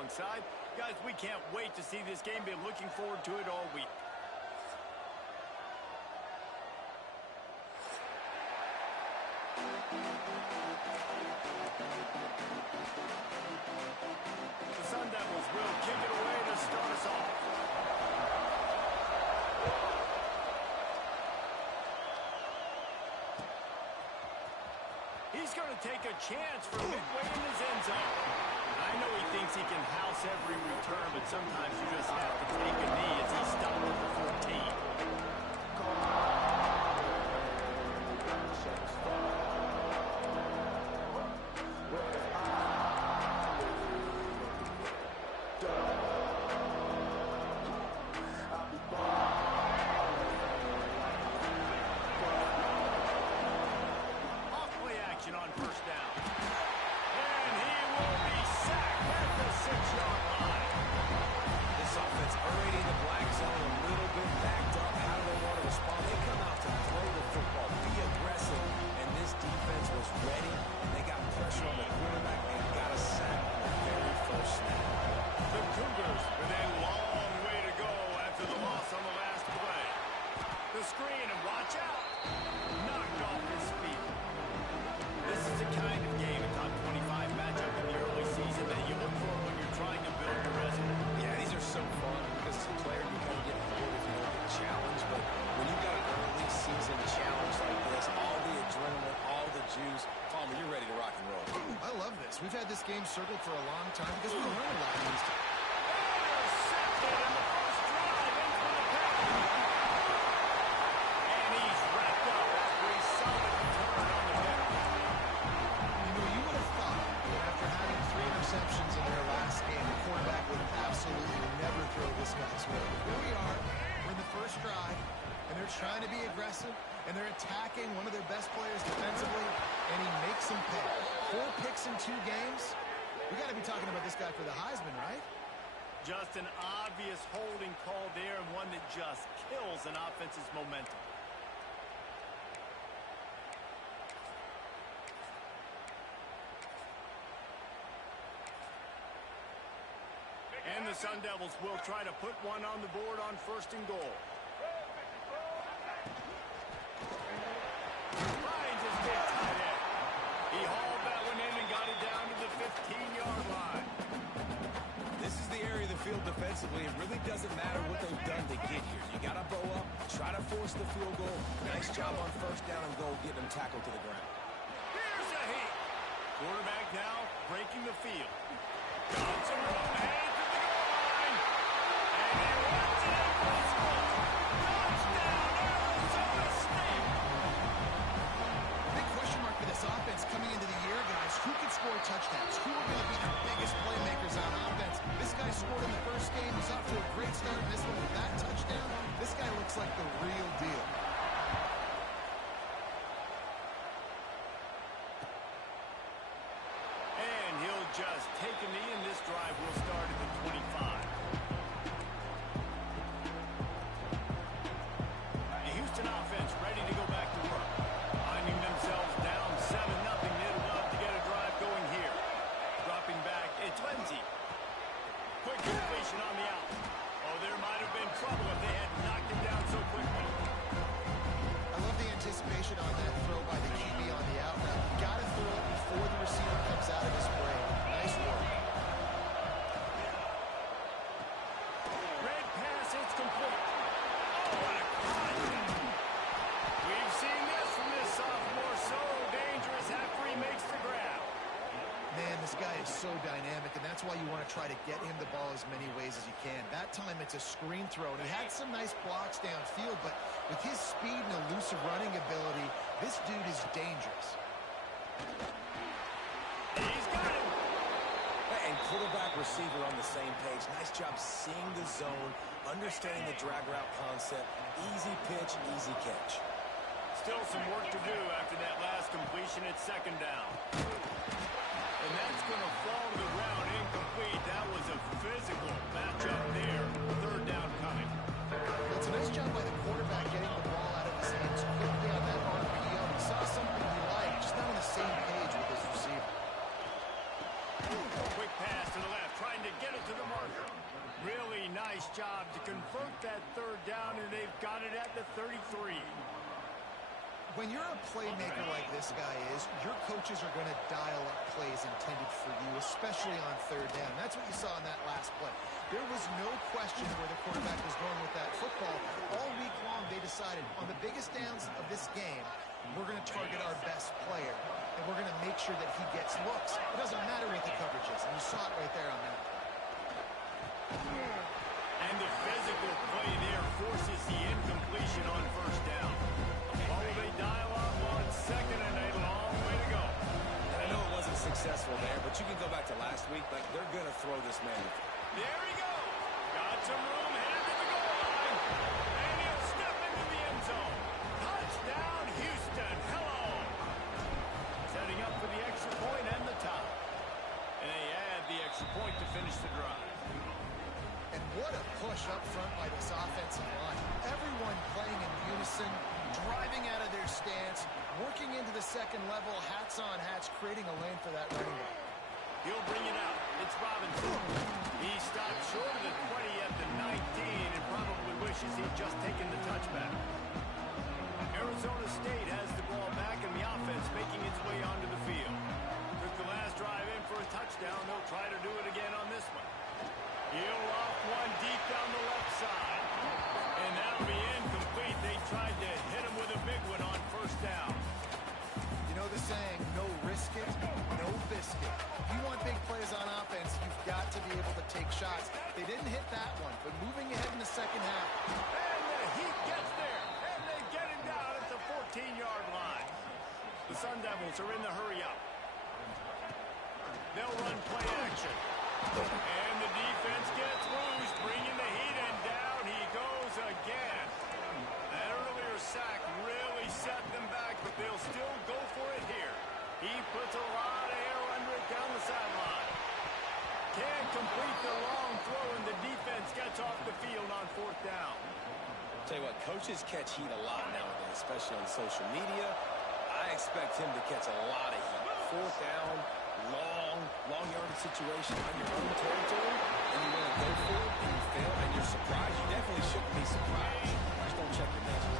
wrong side. Guys, we can't wait to see this game. Been looking forward to it all week. The Sun Devils will kick it away to start us off. He's going to take a chance from midway in his end zone. I know he thinks he can house every return, but sometimes you just have to take a knee as he stopped at the 14. On first down. And he will be sacked at the 6-yard line. This offense already in the black zone, a little bit backed up. How do they want to respond? They come out to throw the football, be aggressive, and this defense was ready, and they got pressure on the quarterback and got a sack on the very first snap. The Cougars with a long way to go after the loss on the last play. The screen, and watch out. Knocked off his feet. This is the kind of game, a top 25 matchup in the early season that you look for when you're trying to build your resume. Yeah, these are so fun because as a player you kind of get bored if you don't get challenged. But when you've got an early season challenge like this, all the adrenaline, all the juice, Palmer, you're ready to rock and roll. I love this. We've had this game circled for a long time because we learn a lot of these times. Intercepted in the first drive into the pass. And he's wrapped up after a solid return on the back. You would have thought that after having 3 interceptions in their last game, the quarterback would absolutely never throw this guy's way. Here we are. We're in the first drive, and they're trying to be aggressive, and they're attacking one of their best players defensively, and he makes them pay. 4 picks in 2 games. We got to be talking about this guy for the Heisman, right? Just an obvious holding call there, and one that just kills an offense's momentum. And the Sun Devils will try to put one on the board on 1st and goal. Finds his big tight end. He hauled that one in and got it down to the 15-yard line. This is the area of the field defensively. It really doesn't matter what they've done to get here. You got to bow up, try to force the field goal. Nice job on 1st down and goal, getting them tackled to the ground. Here's a hit. Quarterback now breaking the field. Got some room, headed to the goal line. And he runs it in for the score. Touchdown, Arizona State. Big question mark for this offense coming into the year, guys. Who can score touchdowns? Who are going to be the biggest playmakers on offense? This guy scored in the first game. He's off to a great start in this one with that touchdown. This guy looks like the real deal. And he'll just take a knee, and this drive will start at the 25. The Houston offense ready to go back to work. Finding themselves down 7-0. They'd love to get a drive going here. Dropping back, it's Lindsey. Quick completion on the out. Oh, there might have been trouble if they had knocked him down so quickly. I love the anticipation on that throw by the QB on the out route. You got to throw it before the receiver comes out of his break. Nice work. Red pass, it's complete. Oh, what a catch. We've seen this from this sophomore. So dangerous after he makes the grab. Man, this guy is so dynamic, and that's why you want to try to get him the ball as many ways as you can. That time it's a screen throw, and he had some nice blocks downfield, but with his speed and elusive running ability, this dude is dangerous. He's got him. And quarterback receiver on the same page. Nice job seeing the zone, understanding the drag route concept. Easy pitch, easy catch. Still some work to do after that last completion at 2nd down. And that's going to fall to the ground incomplete. That was a physical matchup there. 3rd down coming. It's a nice job by the quarterback getting the ball out of his hands quickly on that RPO. He saw something he liked, just not on the same page with his receiver. Quick pass to the left, trying to get nice job to convert that third down, and they've got it at the 33. When you're a playmaker like this guy is, your coaches are going to dial up plays intended for you, especially on third down. That's what you saw in that last play. There was no question where the quarterback was going with that football. All week long, they decided on the biggest downs of this game, we're going to target our best player, and we're going to make sure that he gets looks. It doesn't matter what the coverage is, and you saw it right there on that. And the physical play there forces the incompletion on first down. While they dial up on second and a long way to go. And I know it wasn't successful there, but you can go back to last week. Like, they're going to throw this man. There he goes. Got some room, headed to the goal line. And he'll step into the end zone. Touchdown, Houston. Hello. Setting up for the extra point and the top. And they add the extra point to finish the drive. And what a push up front by this offensive line. Everyone playing in unison, driving out of their stance, working into the second level, hats on hats, creating a lane for that running back. He'll bring it out. It's Robinson. He stopped short of the 20 at the 19 and probably wishes he'd just taken the touchback. Arizona State has the ball back and the offense making its way onto the field. Took the last drive in for a touchdown. They'll try to do it again on this one. He'll off one deep down the left side. And that'll be incomplete. They tried to hit him with a big one on first down. You know the saying, no risk it, no biscuit. If you want big plays on offense, you've got to be able to take shots. They didn't hit that one, but moving ahead in the second half. And the Heat gets there. And they get him down at the 14-yard line. The Sun Devils are in the hurry up. They'll run play action. And the defense gets loose, bringing the Heat, and down he goes again. That earlier sack really set them back, but they'll still go for it here. He puts a lot of air under it down the sideline. Can't complete the long throw, and the defense gets off the field on fourth down. Tell you what, coaches catch heat a lot nowadays, especially on social media. I expect him to catch a lot of heat. Fourth down, long yardage situation on your own territory, and you want to go for it, and you fail, and you're surprised. You definitely shouldn't be surprised. Just don't check your matches.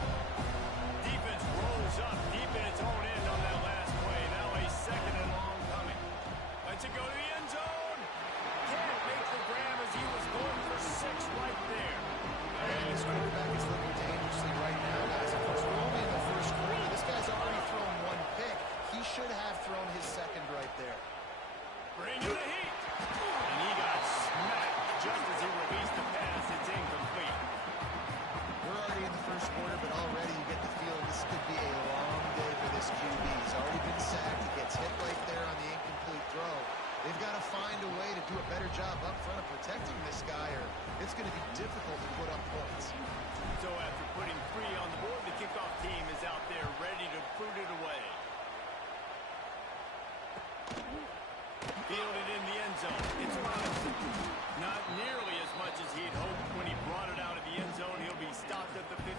Defense rolls up deep in its own end on that last play. Now a second and long coming. Lets it go to the end zone. Can't make the grab as he was going for 6 right there. And this quarterback is looking dangerously right now, guys. Of course, we're only in the first quarter. This guy's already thrown one pick. He should have thrown his second right there. Bring in the Heat. And he got smacked just as he released the pass. It's incomplete. We're already in the first quarter, but already you get the feeling this could be a long day for this QB. He's already been sacked. He gets hit right there on the incomplete throw. They've got to find a way to do a better job up front of protecting this guy, or it's going to be difficult to put up points. So after putting 3 on the board, the kickoff team is out there ready to boot it away. Fielded in the end zone. It's Robinson. Not nearly as much as he'd hoped when he brought it out of the end zone. He'll be stopped at the 15.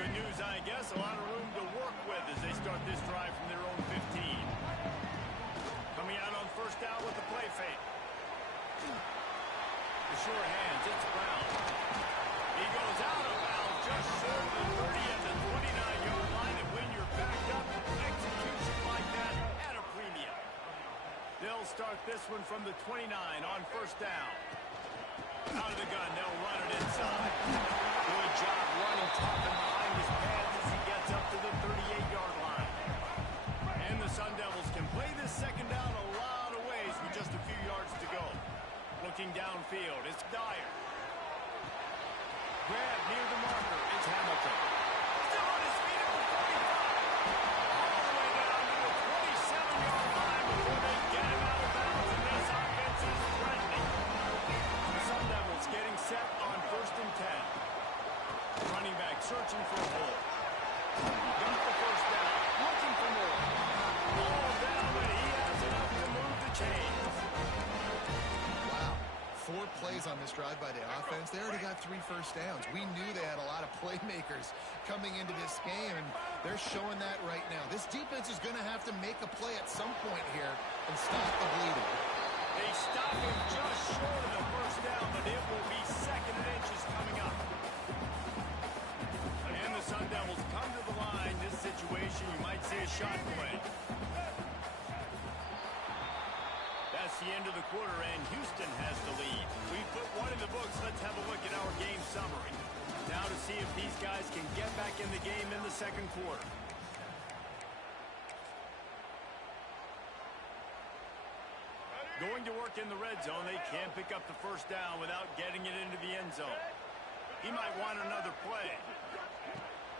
Good news, I guess. A lot of room to work with as they start this drive from their own 15. Coming out on first down with the play fake. The short hands. It's Brown. He goes out of bounds just short of the 30 at the 29-yard line. And when you're backed up, execution like that at a premium. They'll start this one from the 29 on first down. Out of the gun, they'll run it inside. Good job running tough and behind his pads as he gets up to the 38-yard line. And the Sun Devils can play this second down a lot of ways with just a few yards to go. Looking downfield, it's Dyer. Grab near the marker, it's Hamilton. Still on his feet at the 45. All the way down to the 27-yard line before they get him out of bounds, and this offense is threatening. The Sun Devils getting set on first and 10. Running back searching for a hole. Got the first down, looking for more. Ball down, and he has enough to move the chains. Wow. 4 plays on this drive by the offense. They already got 3 first downs. We knew they had a lot of playmakers coming into this game, and they're showing that right now. This defense is going to have to make a play at some point here and stop the bleeding. They stop him just short past the end of the quarter, and Houston has the lead. We've put one in the books. Let's have a look at our game summary. Now to see if these guys can get back in the game in the second quarter. Going to work in the red zone. They can't pick up the first down without getting it into the end zone. He might want another play.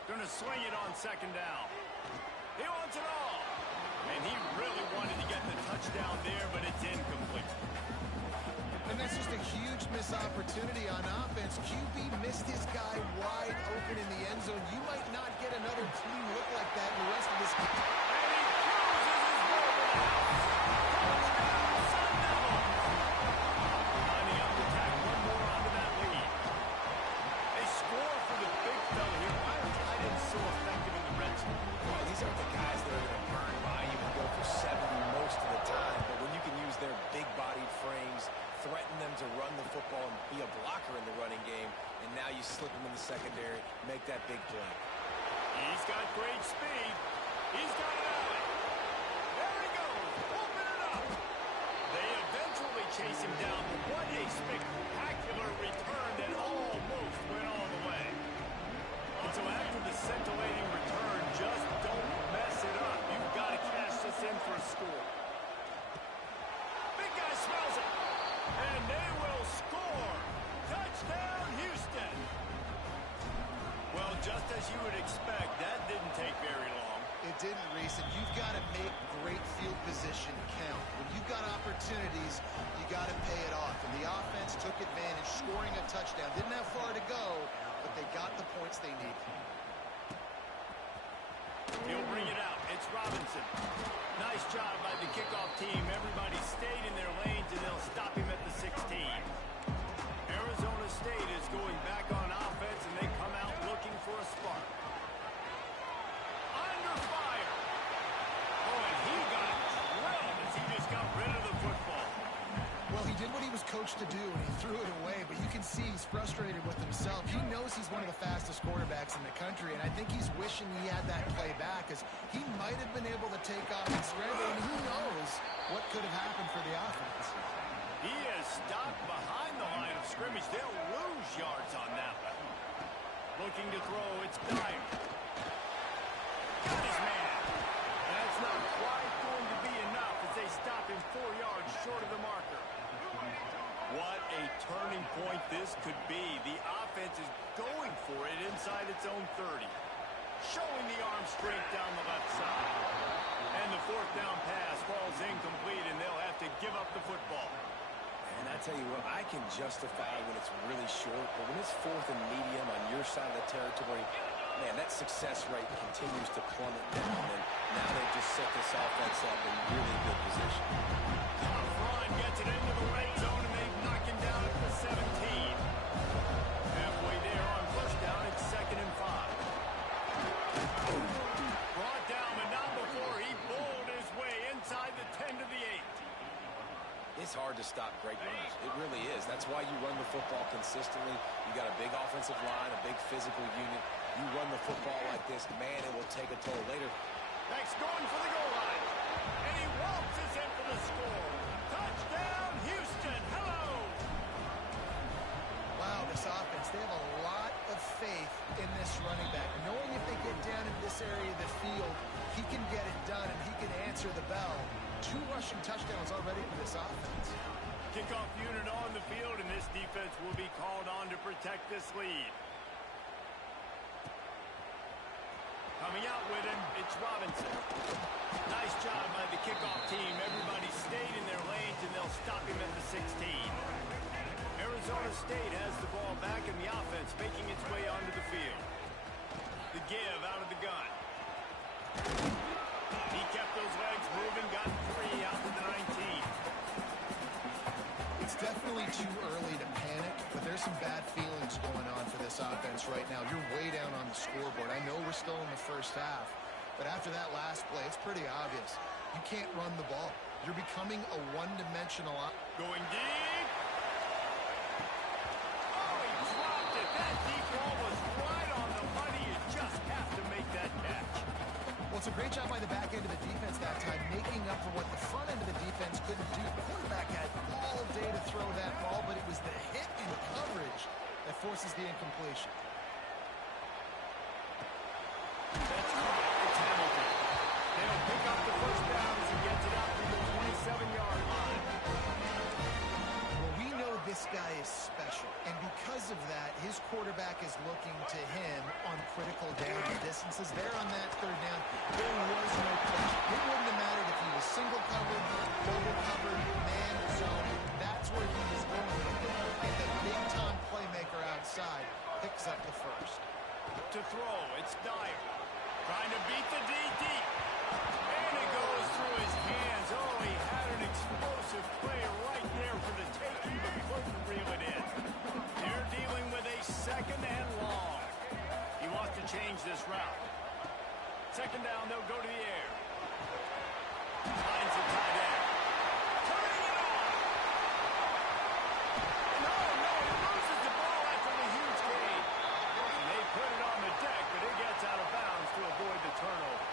Going to sling it on second down. He wants it all. And he really wanted to get the touchdown there, but it's incomplete. And that's just a huge missed opportunity on offense. QB missed his guy wide open in the end zone. You might not get another clean look like that in the rest of this game. And he cruises his ball to the house. Touchdown, Sun Devils. Lining up to tack one more onto that lead. They score for the big fella here. Why are tight ends so effective in the red zone? Well, these aren't the guys that are going to burn by you and go for 70 most of the time, but when you can use their big-bodied frames, threaten them to run the football and be a blocker in the running game, and now you slip them in the secondary, make that big play. He's got great speed. He's got an alley. There he goes. Open it up. They eventually chase him down. What a spectacular return that almost went all the way. And so after the scintillating return, just don't mess it up. You've got to cash this in for a score. Big guy smells it. And they will score. Touchdown, Houston. Well, just as you would expect, that didn't take very long. It didn't, Reese, and you've got to make great field position count. When you've got opportunities, you got to pay it off. And the offense took advantage, scoring a touchdown. Didn't have far to go, but they got the points they needed. He'll bring it out. It's Robinson. Nice job by the kickoff team. Everybody stayed in their lanes, and they'll stop him at the 16. Arizona State is going back on offense, and they come out looking for a spark. Under fire. Oh, and he got drilled as he just got rid of the football. Well, he did what he was coached to do, and he threw it away, but you can see he's frustrated with himself. He knows he's one of the fastest quarterbacks in the country, and I think he's wishing he had that play back, as he might have been able to take off and surrender, and who knows what could have happened for the offense. He is stopped behind the line of scrimmage. They'll lose yards on that one. Looking to throw, it's Dyer. Got his man. That's not quite going to be enough as they stop him 4 yards short of the marker. What a turning point this could be. The offense is going for it inside its own 30. Showing the arm strength down the left side. And the fourth down pass falls incomplete, and they'll have to give up the football. And I tell you what, I can justify when it's really short, but when it's fourth and medium on your side of the territory, man, that success rate continues to plummet down, and now they've just set this offense up in really good position. Tough run gets it into the red zone, and they knock him down at the 17. Halfway there on first down, it's 2nd and 5. Brought down, but not before he bowled his way inside the 10 to the 8. It's hard to stop great runs. It really is. That's why you run the football consistently. You got a big offensive line, a big physical unit. You run the football like this, man, it will take a toll later. Next going for the goal line. And he waltzes in for the score. Touchdown, Houston. Hello. Wow, this offense, they have a lot of faith in this running back. Knowing if they get down in this area of the field, he can get it done and he can answer the bell. 2 rushing touchdowns already for this offense. Kickoff unit on the field, and this defense will be called on to protect this lead. Coming out with him, it's Robinson. Nice job by the kickoff team. Everybody stayed in their lanes, and they'll stop him at the 16. Arizona State has the ball back, and the offense making its way onto the field. The give out of the gun. He kept those legs moving, got 3 out to the 19. It's definitely too early to panic, but there's some bad feelings going on for this offense right now. You're way down on the scoreboard. I know we're still in the first half, but after that last play, it's pretty obvious. You can't run the ball. You're becoming a one-dimensional... Going deep. Oh, he dropped it. That deep ball was right on the money. You just have to make that catch. Well, it's a great job by the back end of the defense that time, making up for what the front end of the defense couldn't do. The quarterback forces the incompletion. That's correct. It's Hamilton. They'll pick up the first down as he gets it out to the 27-yard line. Well, we know this guy is special, and because of that, his quarterback is looking to him on critical down distances. There on that third down, there was no question. It wouldn't have mattered if he was single covered, double covered, man zone. That's where he was going with it, and the big-time playmaker outside picks up the first. To throw, it's Dyer. Trying to beat the DD. And it goes through his hands. Oh, he had an explosive play right there for the taking, but couldn't reel it in. They're dealing with a second and long. He wants to change this route. Second down, they'll go to the air. Finds the tight end. Turning it on. No, he loses the ball after the huge gain. And they put it on the deck, but it gets out of bounds to avoid the turnover.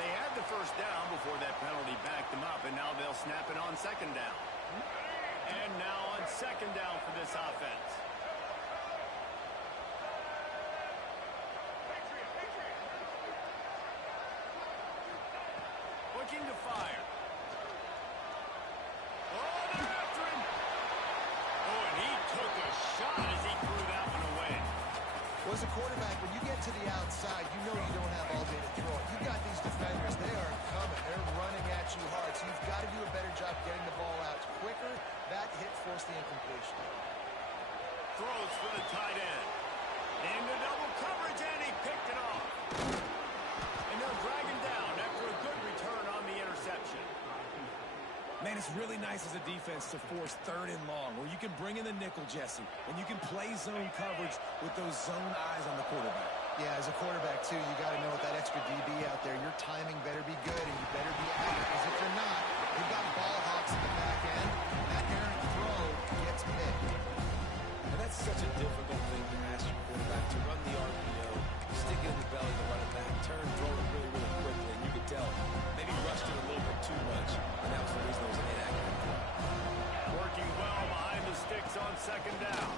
They had the first down before that penalty backed them up, and now they'll snap it on second down. And now on second down for this offense. Looking to fire. Oh, they're after him. Oh, and he took a shot as he threw that one away. Well, as a quarterback, when you get to the outside, you know you don't have all day to throw it. You've got these defenders. They are coming. They're running at you hard, so you've got to do a better job getting the ball out quicker. That hit forced the incompletion. Throws for the tight end. Into double coverage, and he picked it off. And they'll drag him down after a good return on the interception. Man, it's really nice as a defense to force third and long, where you can bring in the nickel, Jesse, and you can play zone coverage with those zone eyes on the quarterback. Yeah, as a quarterback, too, you got to know with that extra DB out there, your timing better be good, and you better be accurate, because if you're not, you've got ball hawks in the back end, and that errant throw gets picked. And that's such a difficult thing to ask your quarterback, to run the RPO, stick it in the belly to run it back, turn, throw it really, really quickly, and you could tell maybe rushed it a little bit too much, and that was the reason it was an inaccurate throw. Working well behind the sticks on second down.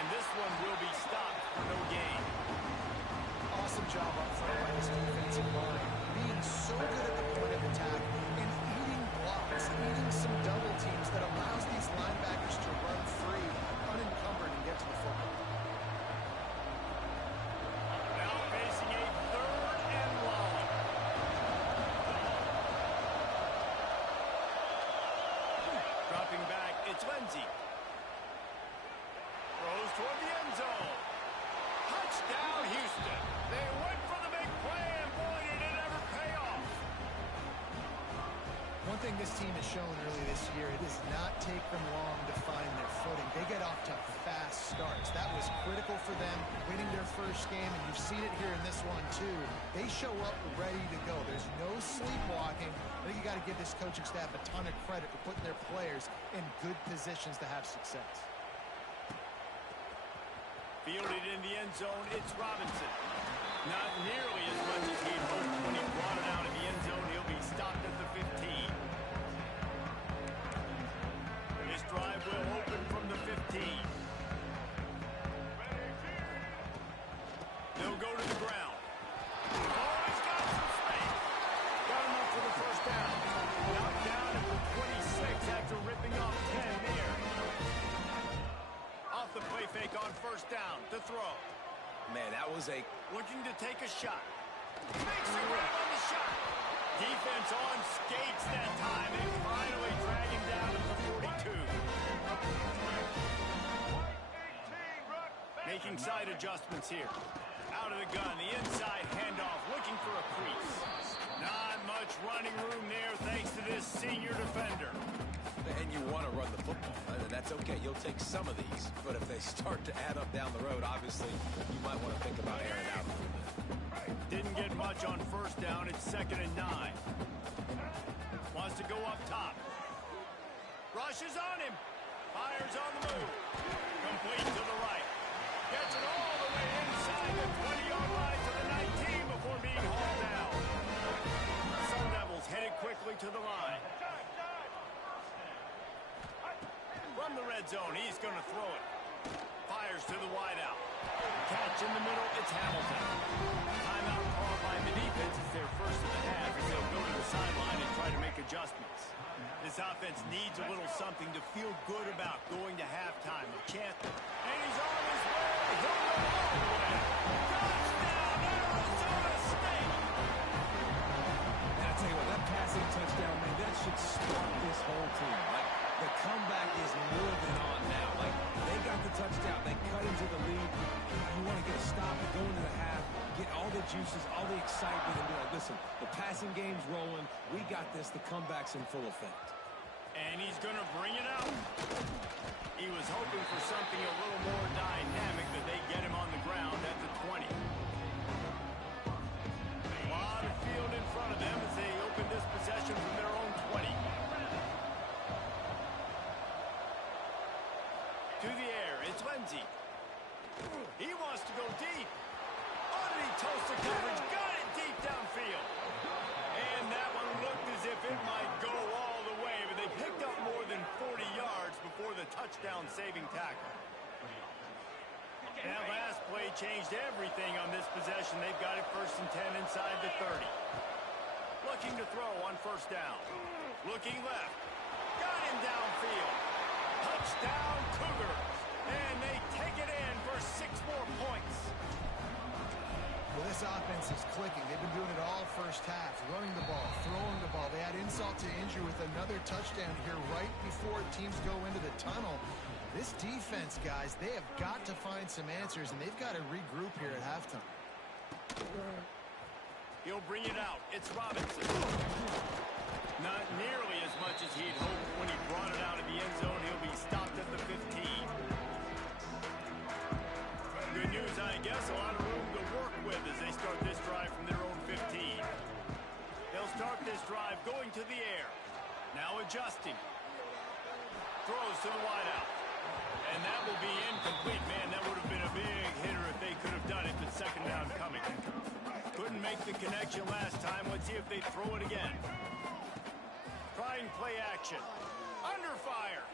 And this one will be stopped for no gain. Awesome job up front by this defensive line, being so good at the point of attack and eating blocks, eating some double teams that allows these linebackers to run free, unencumbered, and get to the football. Now facing a third and long. Dropping back, it's Lindsey. Throws toward the end zone. Touchdown, Houston. They went for the big play, and boy, did it ever pay off. One thing this team has shown early this year, it does not take them long to find their footing. They get off to fast starts. That was critical for them, winning their first game, and you've seen it here in this one, too. They show up ready to go. There's no sleepwalking. I think you got to give this coaching staff a ton of credit for putting their players in good positions to have success. Fielded in the end zone, it's Robinson. Not nearly as much as he'd hoped when he brought it out in the end zone. He'll be stopped at the 15. This drive will open from the 15. They'll go to the ground. Oh, he's got some space. Got enough for the first down. Knocked down at the 26 after ripping off 10 there. Off the play fake on first down to throw. Man, that was Looking to take a shot. Makes a grab on the shot. Defense on skates that time. They finally drag him down to the 42. Making side adjustments here. Out of the gun, the inside handoff, looking for a crease. Not much running room there thanks to this senior defender. and you want to run the football, and that's okay. You'll take some of these, but if they start to add up down the road, obviously, you might want to think about airing out a little bit. Didn't get much on first down. It's 2nd and 9. Wants to go up top. Rushes on him. Fires on the move. Complete to the right. Gets it all the way inside the 20-yard line to the 19 before being hauled down. Sun Devils headed quickly to the line. From the red zone, he's going to throw it. Fires to the wideout. Catch in the middle, it's Hamilton. Timeout called by the defense. It's their first of the half as they'll go to the sideline and try to make adjustments. This offense needs a little something to feel good about going to halftime. A chance. And he's on his way. He'll go all the way. Touchdown, Arizona State. And I tell you what, that passing touchdown, man, that should spark this whole team. Like, the comeback is more than on now. Like, they got the touchdown. They cut into the lead. You want to get a stop and go into the half, get all the juices, all the excitement, and be like, listen, the passing game's rolling. We got this. The comeback's in full effect. And he's going to bring it out. He was hoping for something a little more dynamic, but they get him on the ground at the 20. A lot of field in front of them as they open this possession from their own 20. To the air, it's Lindsey. He wants to go deep. Oh, did he toast the coverage? Got it deep downfield. And that one looked as if it might go all the way, but they picked up more than 40 yards before the touchdown-saving tackle. That last play changed everything on this possession. They've got it 1st and 10 inside the 30. Looking to throw on 1st down. Looking left. Got him downfield. Touchdown, Cougars. And they take it in for 6 more points. Well, this offense is clicking. They've been doing it all first half, running the ball, throwing the ball. They had insult to injury with another touchdown here right before teams go into the tunnel. This defense, guys, they have got to find some answers, and they've got to regroup here at halftime. He'll bring it out. It's Robinson. Not nearly as much as he'd hoped when he brought it out of the end zone. He'll be stopped at the 15. Good news, I guess. A lot of room to work with as they start this drive from their own 15. They'll start this drive going to the air. Now adjusting. Throws to the wideout. And that will be incomplete. Man, that would have been a big hitter if they could have done it, but 2nd down coming. Couldn't make the connection last time. Let's see if they throw it again. Trying play action. Under fire.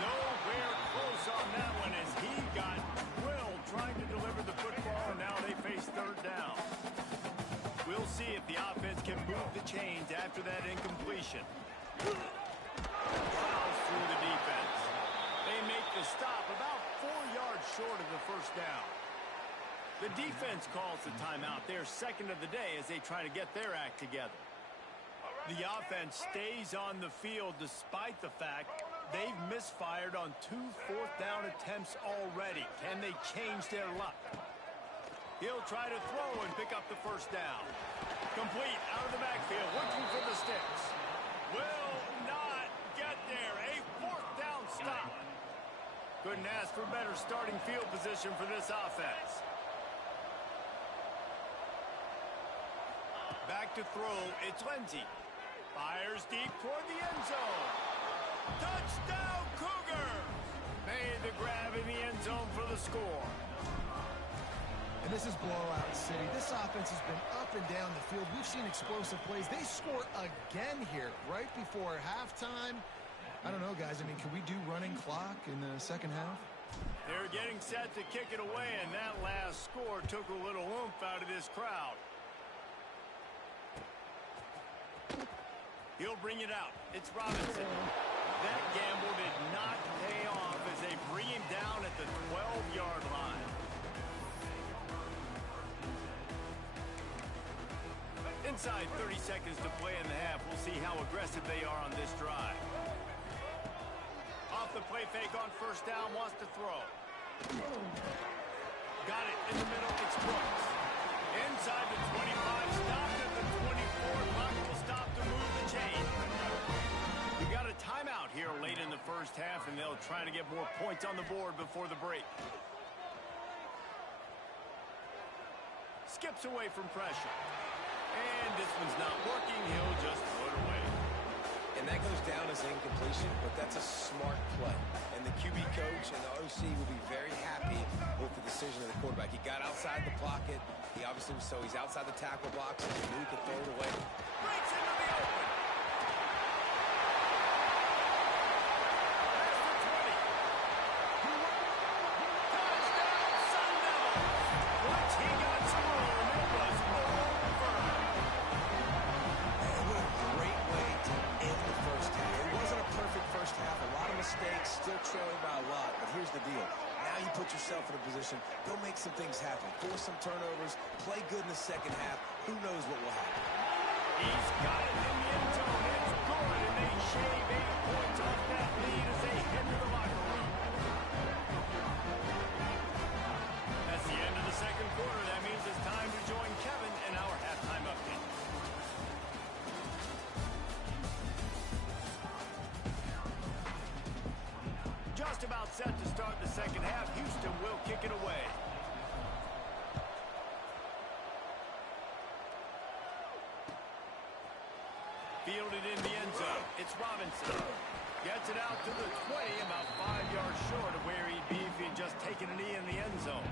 Nowhere close on that one as he got drilled trying to deliver the football, and now they face 3rd down. We'll see if the offense can move the chains after that incompletion. Fouls through the defense. They make the stop about 4 yards short of the 1st down. The defense calls the timeout. They're 2nd of the day as they try to get their act together. The offense stays on the field despite the fact they've misfired on 2 4th down attempts already. Can they change their luck? He'll try to throw and pick up the 1st down. Complete out of the backfield, looking for the sticks. Will not get there. A 4th down stop. Couldn't ask for better starting field position for this offense. Back to throw, it's Lindsey. Fires deep toward the end zone. Touchdown, Cougars! Made the grab in the end zone for the score. And this is blowout city. This offense has been up and down the field. We've seen explosive plays. They score again here right before halftime. I don't know, guys. I mean, can we do running clock in the 2nd half? They're getting set to kick it away, and that last score took a little oomph out of this crowd. He'll bring it out. It's Robinson. That gamble did not pay off as they bring him down at the 12-yard line. Inside 30 seconds to play in the half. We'll see how aggressive they are on this drive. Off the play fake on 1st down, wants to throw. Got it in the middle, it's Brooks. Inside the 25, stopped at the 24, luck will stop to move the chain. We got a timeout here late in the 1st half, and they'll try to get more points on the board before the break. Skips away from pressure. And this one's not working, he'll just throw it away. And that goes down as incompletion, but that's a smart play. And the QB coach and the OC will be very happy with the decision of the quarterback. He got outside the pocket. He obviously was so he's outside the tackle box, and he knew he could throw it away. Breaks into the open. There's the 20. put yourself in a position, go make some things happen. Force some turnovers, play good in the second half. Who knows what will happen? He's got it in the end zone. It's good, and they shave 8 points off that lead as they head to the locker room. That's the end of the second quarter. That means it's time to join Kevin in our halftime update. Just about set to start the second half. Houston will kick it away. Fielded in the end zone. It's Robinson. Gets it out to the 20, about 5 yards short of where he'd be if he'd just taken a knee in the end zone.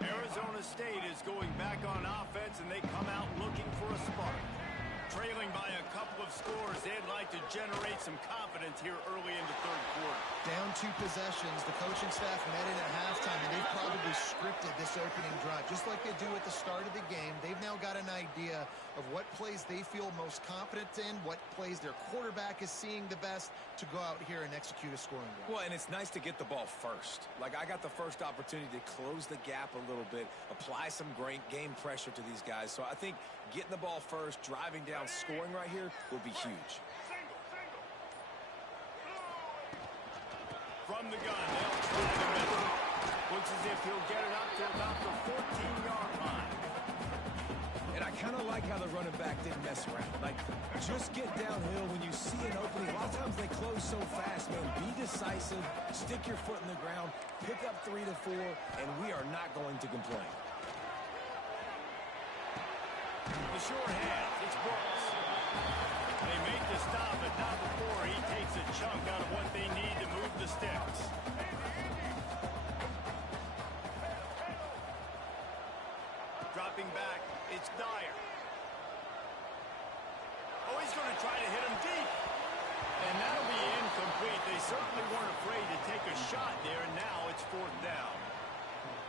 Arizona State is going back on offense, and they come out looking for a spark. Trailing by a couple of scores, they'd like to generate some confidence here early in the third quarter. Down 2 possessions, the coaching staff met in at halftime, and they've probably scripted this opening drive. Just like they do at the start of the game, they've now got an idea of what plays they feel most confident in, what plays their quarterback is seeing the best to go out here and execute a scoring drive. Well, and it's nice to get the ball first. Like, I got the first opportunity to close the gap a little bit, apply some great game pressure to these guys. So I think getting the ball first, driving down, scoring right here will be huge. From the gun, they'll try to miss it. Looks as if he'll get it up to about the 14-yard line. And I kind of like how the running back didn't mess around. Like, just get downhill when you see an opening. A lot of times they close so fast, man. Be decisive, stick your foot in the ground, pick up 3 to 4, and we are not going to complain. The short hand, it's Brooks. They make the stop, but not before he takes a chunk out of what they need to move the sticks. Dropping back, it's Dyer. Oh, he's going to try to hit him deep. And that'll be incomplete. They certainly weren't afraid to take a shot there, and now it's 4th down.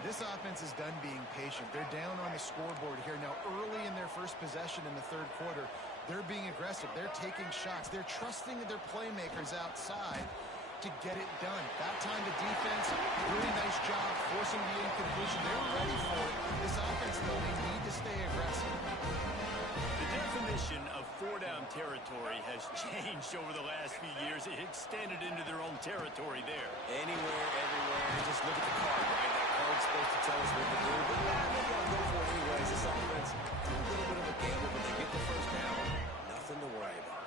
This offense is done being patient. They're down on the scoreboard here. Now, early in their first possession in the third quarter, they're being aggressive. They're taking shots. They're trusting their playmakers outside to get it done. That time, the defense, really nice job forcing the incompletion. They're ready for it. This offense, though, they need to stay aggressive. The definition of 4-down territory has changed over the last few years. It extended into their own territory there. Anywhere, everywhere. Just look at the card, right? That card's supposed to tell us what to do. But maybe I'll go for it anyways. This offense, a little bit of a gamble, but they get the first down. Nothing to worry about.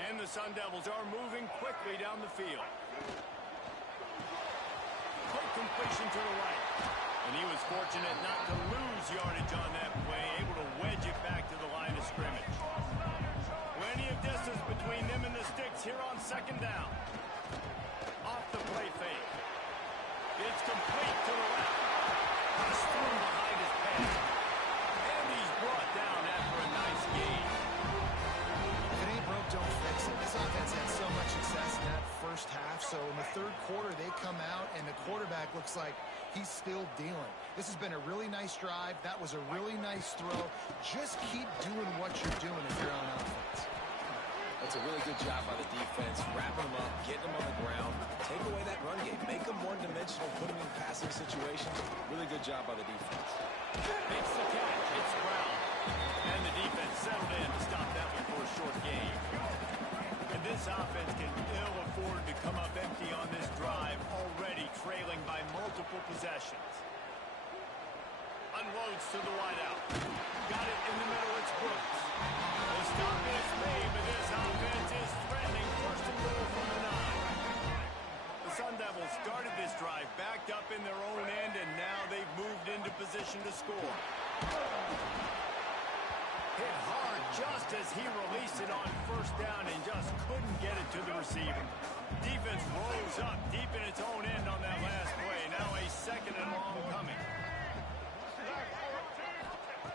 And the Sun Devils are moving quickly down the field. Quick completion to the right. And he was fortunate not to lose yardage on that play, able to wedge it back to the line of scrimmage. Plenty of distance between them and the sticks here on 2nd down. Off the play fake. It's complete to the left. Just through behind his pass. And he's brought down after a nice gain. Don't fix it. This offense had so much success in that first half. So in the third quarter, they come out, and the quarterback looks like he's still dealing. This has been a really nice drive. That was a really nice throw. Just keep doing what you're doing if you're on offense. That's a really good job by the defense, wrapping them up, getting them on the ground, take away that run game, make them one-dimensional, put them in passing situations. Really good job by the defense. Makes the catch. It's Brown. And the defense settled in to stop that one for a short gain. And this offense can ill afford to come up empty on this drive, already trailing by multiple possessions. Unloads to the wideout. Got it in the middle. It's Brooks. The stop is made, but this offense is threatening. 1st and goal from the 9. The Sun Devils started this drive backed up in their own end, and now they've moved into position to score. Hit hard just as he released it on 1st down and just couldn't get it to the receiver. Defense rose up deep in its own end on that last play. Now a 2nd and long coming.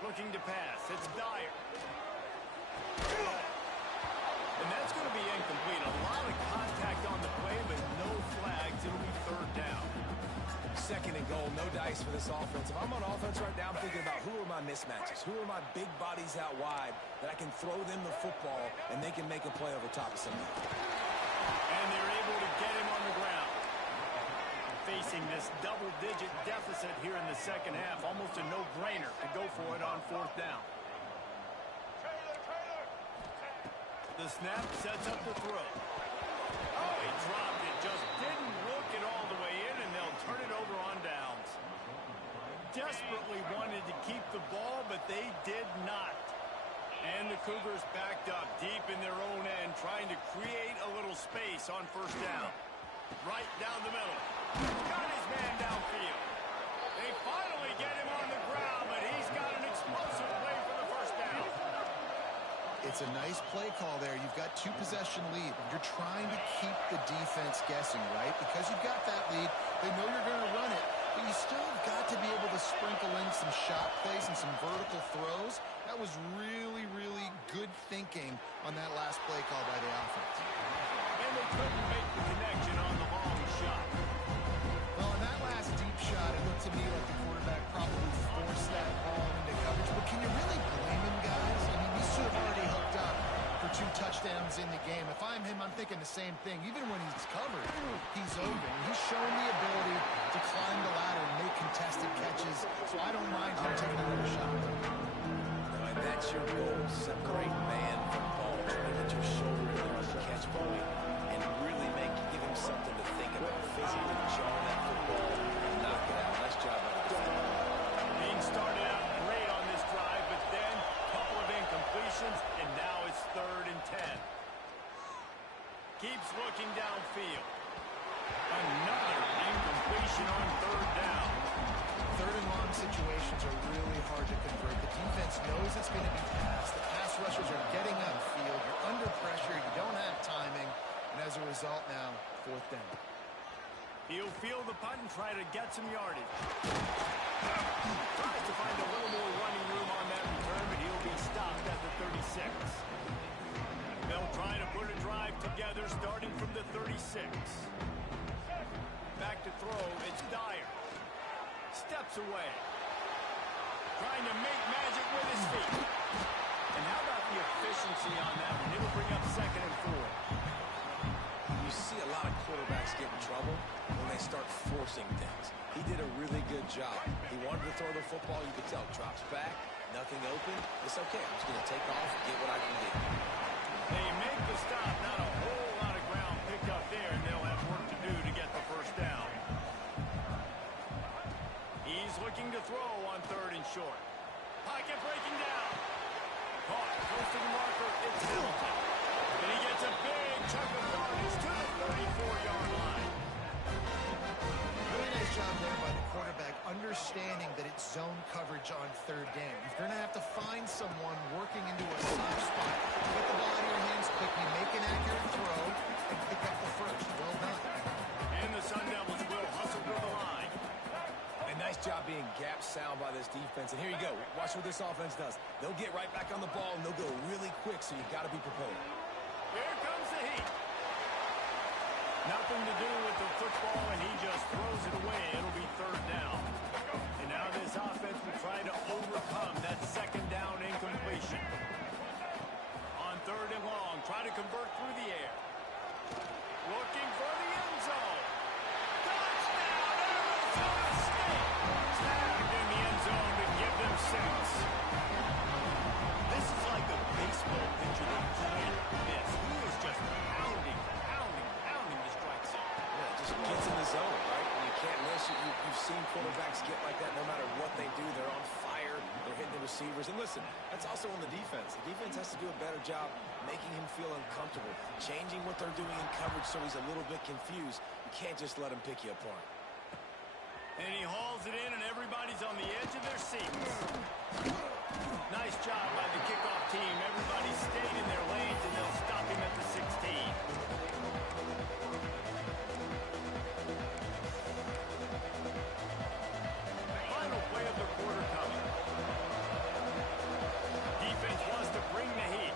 Looking to pass. It's Dyer. And that's going to be incomplete. A lot of contact on the play, but no flags. It'll be 3rd down. 2nd and goal, no dice for this offense. If I'm on offense right now, I'm thinking about who are my mismatches, who are my big bodies out wide that I can throw them the football and they can make a play over top of somebody. And they're able able to get him on the ground. Facing this double-digit deficit here in the second half, almost a no-brainer to go for it on fourth down. The snap sets up the throw. Oh, he dropped it. Just didn't look it all the way in, and they'll turn it over on downs. Desperately wanted to keep the ball, but they did not. And the Cougars backed up deep in their own end, trying to create a little space on first down. Right down the middle. Got his man downfield. They finally get him on the ground, but he's got an explosive play for the first down. It's a nice play call there. You've got two-possession lead. You're trying to keep the defense guessing, right? Because you've got that lead, they know you're going to run it, but you still have got to be able to sprinkle in some shot plays and some vertical throws. That was really, really good thinking on that last play call by the offense. And they couldn't make the connection on the long shot. Well, in that last deep shot, it looked to me like the quarterback probably forced that ball into coverage. But can you really blame him, guys? I mean, these two have already hooked up for 2 touchdowns in the game. If I'm him, I'm thinking the same thing. Even when he's covered, he's open. He's shown the ability to climb the ladder and make contested catches. So I don't mind him taking another shot. And that's your goal. Separate man from ball. Try to get your shoulder in there on the catch point and really give him something to think about. Physically jaw that football and knock it out. Nice job by the defender. Being started out great on this drive, but then a couple of incompletions, and now it's 3rd and 10. Keeps looking downfield. Another incompletion on 3rd down. 3rd and long situations are really hard to convert. The defense knows it's going to be passed. The pass rushers are getting upfield. You're under pressure. You don't have timing. And as a result now, 4th down. He'll field the punt and try to get some yardage. Tries to find a little more running room on that return, but he'll be stopped at the 36. They'll try to put a drive together starting from the 36. Back to throw, it's Dyer. Steps away. Trying to make magic with his feet. And how about the efficiency on that one? It'll bring up 2nd and 4. You see a lot of quarterbacks get in trouble when they start forcing things. He did a really good job. He wanted to throw the football. You could tell. Drops back. Nothing open. It's okay. I'm just going to take off and get what I can get. They make the stop. Not a whole lot of ground picked up there, and they'll have work to do to get the first down. He's looking to throw on 3rd and short. Pocket breaking down. Caught close to the marker. It's Hamilton. And he gets a big chunk of yardage to the 34-yard line. Really nice job there by the quarterback, understanding that it's zone coverage on 3rd down. You're going to have to find someone working into a soft spot. Get the ball out of your hands quickly, make an accurate throw, and pick up the first. Well done. And the Sun Devils will hustle to the line. And nice job being gap sound by this defense. And here you go. Watch what this offense does. They'll get right back on the ball, and they'll go really quick, so you got to be prepared. Here comes the heat. Nothing to do with the football, and he just throws it away. It'll be 3rd down. And now this offense will try to overcome that 2nd down incompletion. On 3rd and long, try to convert through the air. Looking for the end zone. Touchdown, Arizona State. Snagged in the end zone to give them 6. This is like a baseball pitcher that can't miss. He is just pounding the strike zone. Yeah, just gets in the zone, right? And you can't miss. You've seen quarterbacks get like that no matter what they do. They're on fire. They're hitting the receivers. And listen, that's also on the defense. The defense has to do a better job making him feel uncomfortable, changing what they're doing in coverage so he's a little bit confused. You can't just let him pick you apart. And he hauls it in, and everybody's on the edge of their seats. Nice job by the kickoff team. Everybody stayed in their lanes, and they'll stop him at the 16. Final play of the quarter coming. Defense wants to bring the heat.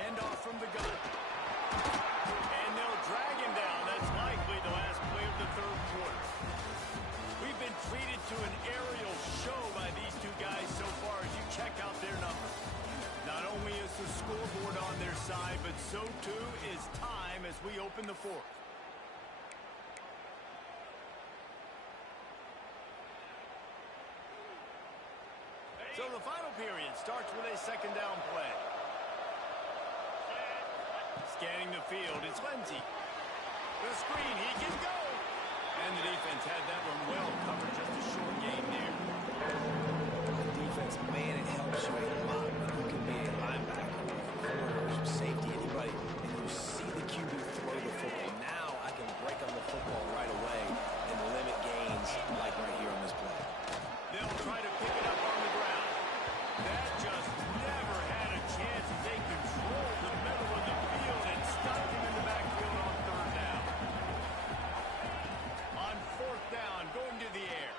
Hand off from the gun. And they'll drag him down. That's likely the last play of the 3rd quarter. We've been treated to an aerial show by these two guys so far as you check out their numbers. Not only is the scoreboard on their side, but so too is time as we open the 4th. So the final period starts with a second down play. Scanning the field, it's Lindsey. The screen, he can go. And the defense had that one well covered, just a short gain there. Defense, man, it helps you a lot when you can be a linebacker, corner, safety, anybody, and you see the QB throw the football. Now I can break on the football right away and limit gains like right here on this play. They'll try to pick it up on the ground. That just never had a chance as they controlled the middle of the field and stopped him in the backfield on third down. On fourth down, going to the air.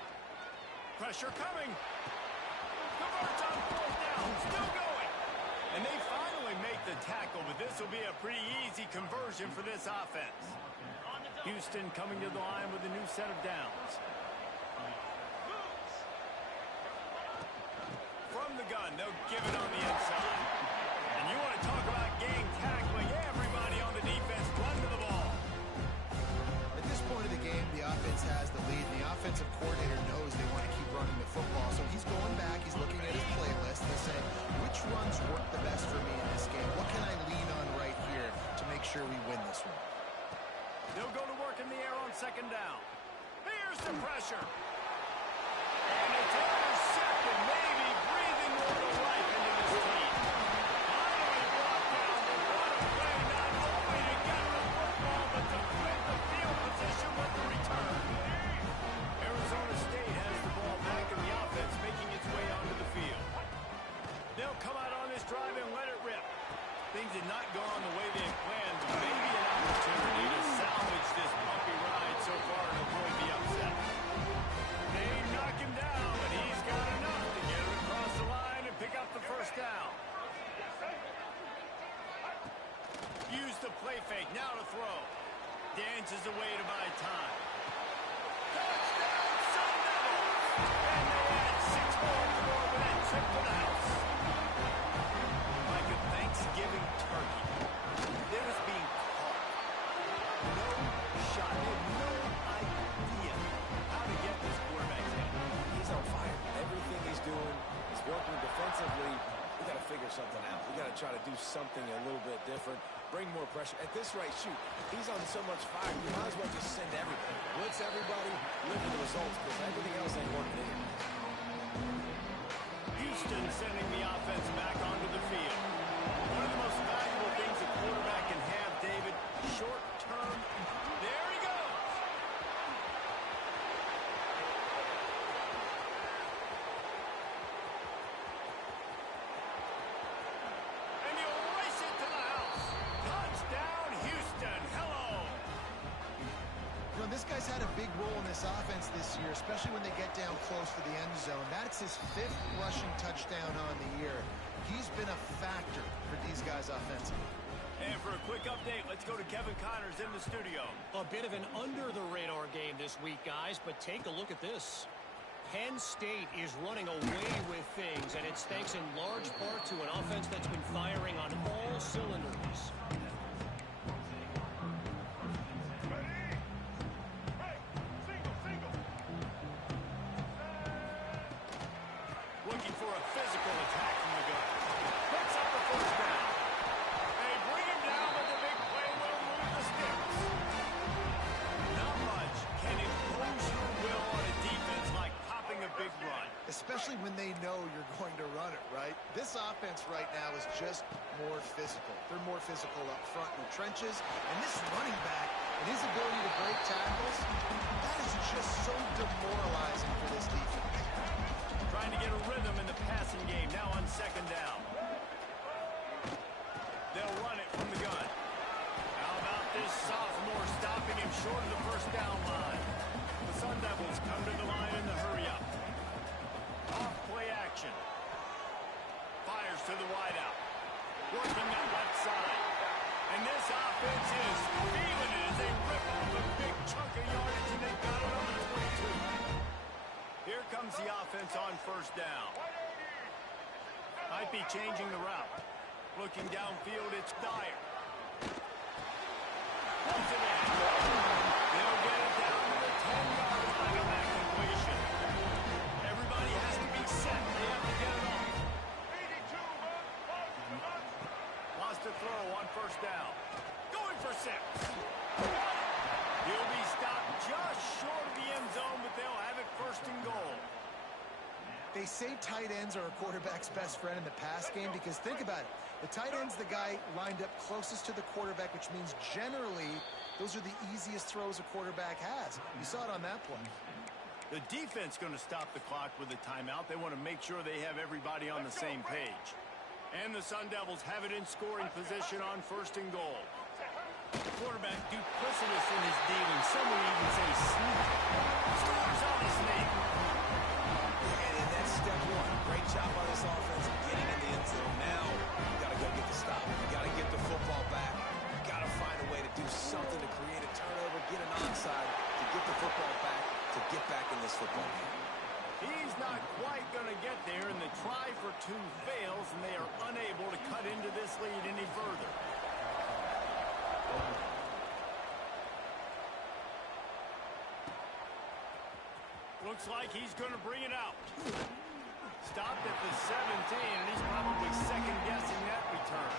Pressure coming. Converts on fourth down, still going. And they finally make the tackle, but this will be a pretty easy conversion for this offense. Houston coming to the line with a new set of downs. From the gun, they'll give it on the inside. And you want to talk about gang tackling, everybody on the defense run to the ball. At this point of the game, the offense has the lead, and the offensive coordinator knows they want to keep running the football. So he's going back, he's looking at his playlist, and he's saying, which runs work the best for me in this game? What can I lean on right here to make sure we win this one? They'll go to work in the air on second down. Here's the pressure. And it's intercepted, maybe breathing a little life into this team. Finally brought down, but what a way not only to get the football, but to win the field position with the return. Arizona State has the ball back in the offense, making its way onto the field. They'll come out on this drive and let it rip. Things had not gone the way they had planned, but maybe an opportunity to salvage this bumpy ride so far and avoid the upset. They knock him down, but he's got enough to get it across the line and pick up the first down. Use the play fake, now to throw. Dances away to buy time. Touchdown, Sun Devils! And they add 6 more with that trip to the house. Like a Thanksgiving turkey. They was being caught. No shot. They had no idea how to get this quarterback's head. He's on fire. Everything he's doing is working defensively. We got to figure something out. We got to try to do something a little bit different. Bring more pressure. At this rate, shoot, he's on so much fire, you might as well just send everything. Blitz everybody, look at the results, because everything else ain't working either. Houston sending the offense back onto the field. One of the most valuable things a quarterback can have, David, short-term. There he goes. And he'll race it to the house. Touchdown, Houston. Hello. You know, this guy's had a big role in this offense this year, especially when they get down close to the end zone. That's his 5th rushing touchdown on the year. He's been a factor for these guys offensively. And for a quick update, let's go to Kevin Connors in the studio. A bit of an under-the-radar game this week, guys, but take a look at this. Penn State is running away with things, and it's thanks in large part to an offense that's been firing on all cylinders. Looking for a physical attack from the gun. Picks up the first down. They bring him down, but the big play will move the sticks. Not much can impose your will on a defense like popping a big run. Especially when they know you're going to run it, right? This offense right now is just more physical. They're more physical up front in the trenches. And this running back and his ability to break tackles, that is just so demoralizing for this defense. Trying to get a rhythm in the passing game, now on second down. They'll run it from the gun. How about this sophomore stopping him short of the first down line? The Sun Devils come to the line in the hurry-up. Off-play action. Fires to the wideout. Working that left side. And this offense is feeling it as they rip off a big chunk of yardage, and they got it on the 22. Here comes the offense on first down. Might be changing the route. Looking downfield, it's Dyer. Puts it in. They'll get it down to the 10-yard line on that completion. Everybody has to be set. They have to get it off. to throw on first down. Going for 6. He'll be stopped just short of the end zone, but they'll have it first and goal. They say tight ends are a quarterback's best friend in the pass game because think about it. The tight end's the guy lined up closest to the quarterback, which means generally those are the easiest throws a quarterback has. You saw it on that play. The defense going to stop the clock with a timeout. They want to make sure they have everybody on the same page. And the Sun Devils have it in scoring position on first and goal. Quarterback duplicitous in his dealing. Some would even say sneaky. Scores on his knee. And that's step one. Great job by this offense getting in the end zone. Now, you got to go get the stop. You got to get the football back. You got to find a way to do something to create a turnover, get an onside, to get the football back, to get back in this football game. He's not quite going to get there, and the try for 2 fails, and they are unable to cut into this lead any further. Looks like he's going to bring it out. Stopped at the 17, and he's probably second-guessing that return.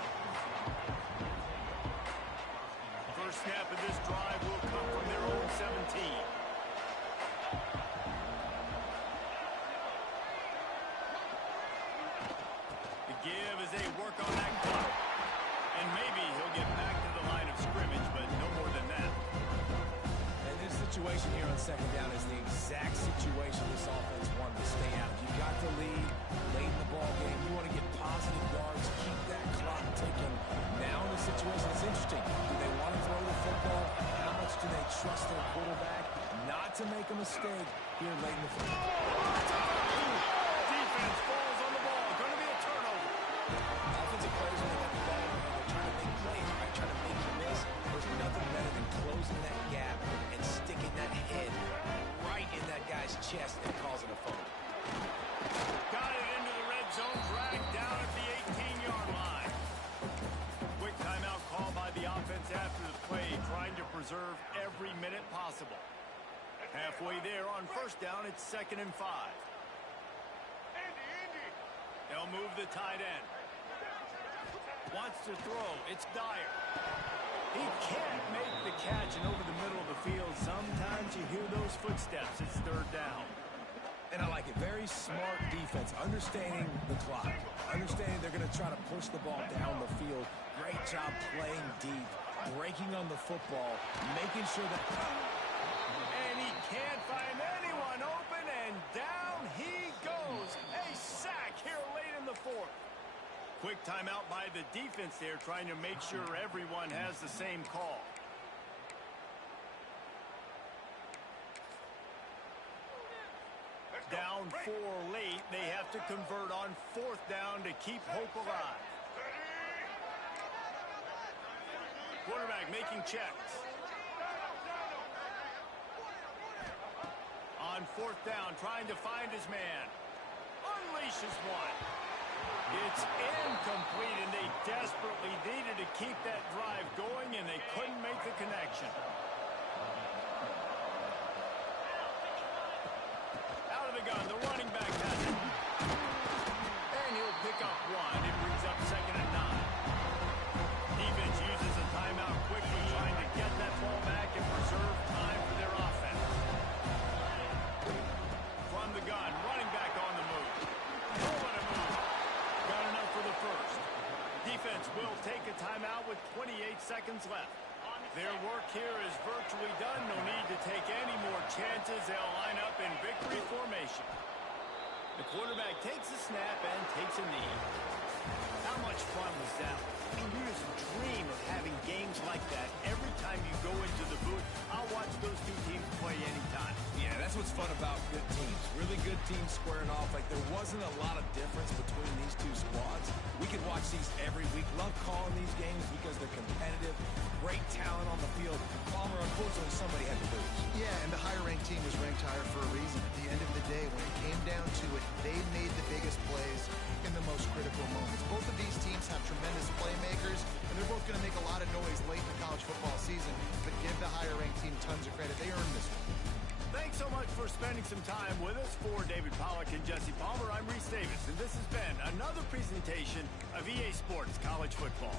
First snap of this drive will come from their own 17. The give as they work on that clock. And maybe he'll get back to the line of scrimmage, but no more than that. And this situation here on second down is the exact situation this offense wanted to stay out of. You got the lead late in the ball game. You want to get positive yards, keep that clock ticking. Now in the situation, it's interesting. Do they want to throw the football? How much do they trust their quarterback not to make a mistake here late in the football? Defense falls on the ball. Going to be a turnover. Offensive players, when they got the ball, they're trying to make plays, right? Trying to make you miss. There's nothing better than closing that gap and sticking that head right in that guy's chest and causing a fumble. Got it into the red zone, dragged down at the 18-yard line. Quick timeout call by the offense after the play, trying to preserve every minute possible. Halfway there on first down, it's 2nd and 5. They'll move the tight end. Wants to throw. It's Dyer. He can't make the catch, and over the middle of the field, sometimes you hear those footsteps. It's 3rd down. And I like it. Very smart defense, understanding the clock, understanding they're going to try to push the ball down the field. Great job playing deep, breaking on the football, making sure that... And he can't find anyone open, and down he goes. A sack here late in the 4th. Quick timeout by the defense there, trying to make sure everyone has the same call. Down 4 late, they have to convert on 4th down to keep hope alive. Quarterback making checks. On 4th down, trying to find his man. Unleashes one. It's incomplete, and they desperately needed to keep that drive going, and they couldn't make the connection. Out of the gun, the running back has it. And he'll pick up 1. It brings up 2nd and 9. Defense uses a timeout quickly, trying to get that ball back and preserve time for their offense. From the gun, running back on the move. What a move. Got enough for the first. Defense will take a timeout with 28 seconds left. Their work here is virtually done. No need to take any more chances. They'll line up in victory formation. The quarterback takes a snap and takes a knee. How much fun was that? I mean, you just dream of having games like that every time you go into the booth. I'll watch those 2 teams play anytime. Yeah, that's what's fun about good teams. Really good teams squaring off. Like, there wasn't a lot of difference between these 2 squads. We could watch these every week. Love calling these games because they're competitive. Great talent on the field. Palmer, unfortunately, somebody had to lose. Yeah, and the higher-ranked team was ranked higher for a reason. At the end of the day, when it came down to it, they made the biggest plays in the most critical moments. Both of these teams have tremendous playmakers, and they're both going to make a lot of noise late in the college football season, but give the higher-ranked team tons of credit. They earned this one. Thanks so much for spending some time with us. For David Pollack and Jesse Palmer, I'm Reese Davis, and this has been another presentation of EA Sports College Football.